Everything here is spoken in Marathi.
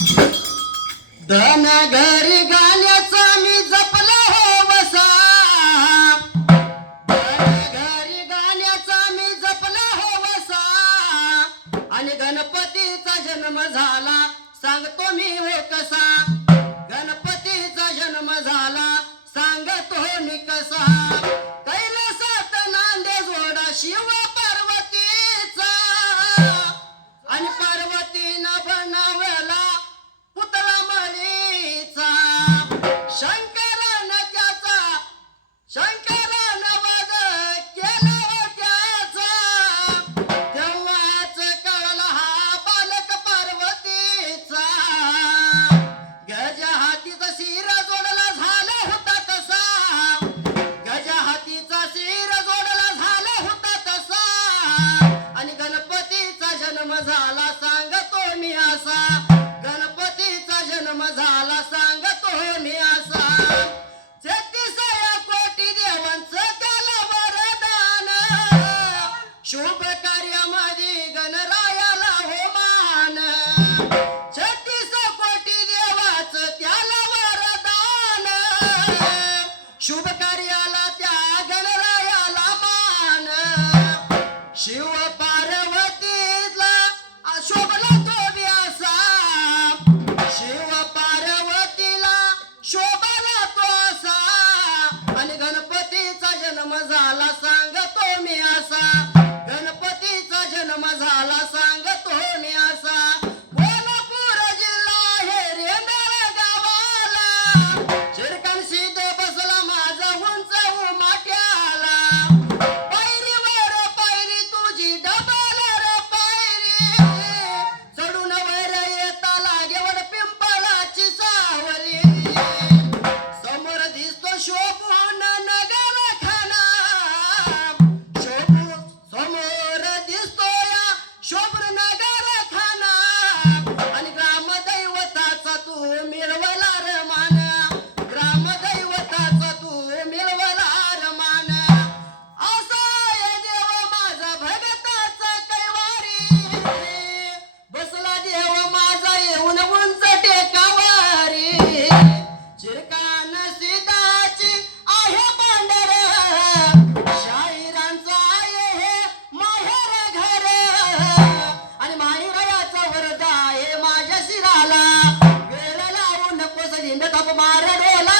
धन घरी गाण्याचा मी जपला हो वसा, धन घरी गाण्याचा मी जपला हो वसा, आणि गणपतीचा जन्म झाला सांगतो मी हो कसा, गणपतीचा जन्म झाला सांगतो मी कसा, कैलासात नांदे जोडा शिव पार्वतीचा, आणि पार्वतीनं बनवला पुतळा मळीचा, शंकरानं त्याचा शंकरानं वध केलं त्याचा, तेव्हाच कळला हा बालक पार्वतीचा, गजा हातीचा शिर जोडला झाला होता तसा, गजा हातीचा शिर जोडला झाला होता तसा, आणि गणपतीचा जन्म झाला सांगतो मी असा, गणपतीचा जन्म झाला सांगतो मी असा, 33 कोटी देवांचं त्याला वरदान, शुभ कार्यामध्ये गणरायाला हो मान, 36 कोटी देवाचं त्याला वरदान, शुभ कार्याला त्या गणरायाला मान, शिव पार्वतीला शोभला तो बी असा, शिव पार्वतीला शोभला तो असा, आणि गणपतीचा जन्म झाला सांगतो मी असा, गणपतीचा जन्म झाला सांगतो मी असा, कोल्हापूर जिल्हा हे रे मेळ गावाला, शिरकान सिद्ध बसला माझा उंच उमाट्याला, पायरीवर पायरी तुझी डबल रे पायरी, चढून वर येता लागेवर पिंपळाची सावली, समोर दिसतो शोभून नगर खाना, समोर दिसतो या शोभून नगर खाना, आणि ग्रामदैवताचा तू मिळवला रे मान, ग्रामदैवताचा तू मिळवला रे मान, असा आहे देव माझा भगताचा कैवारी, बसला देव माझा येऊन उंच टेकावारी, चिरकान सिद्धाची आहे पांढर, शाहिरांचा आहे हे माहेर घर, आणि माहेराचा वरदा आहे माझ्या शिराला, वेळ लावून नकोस लिंड ताप मार डोला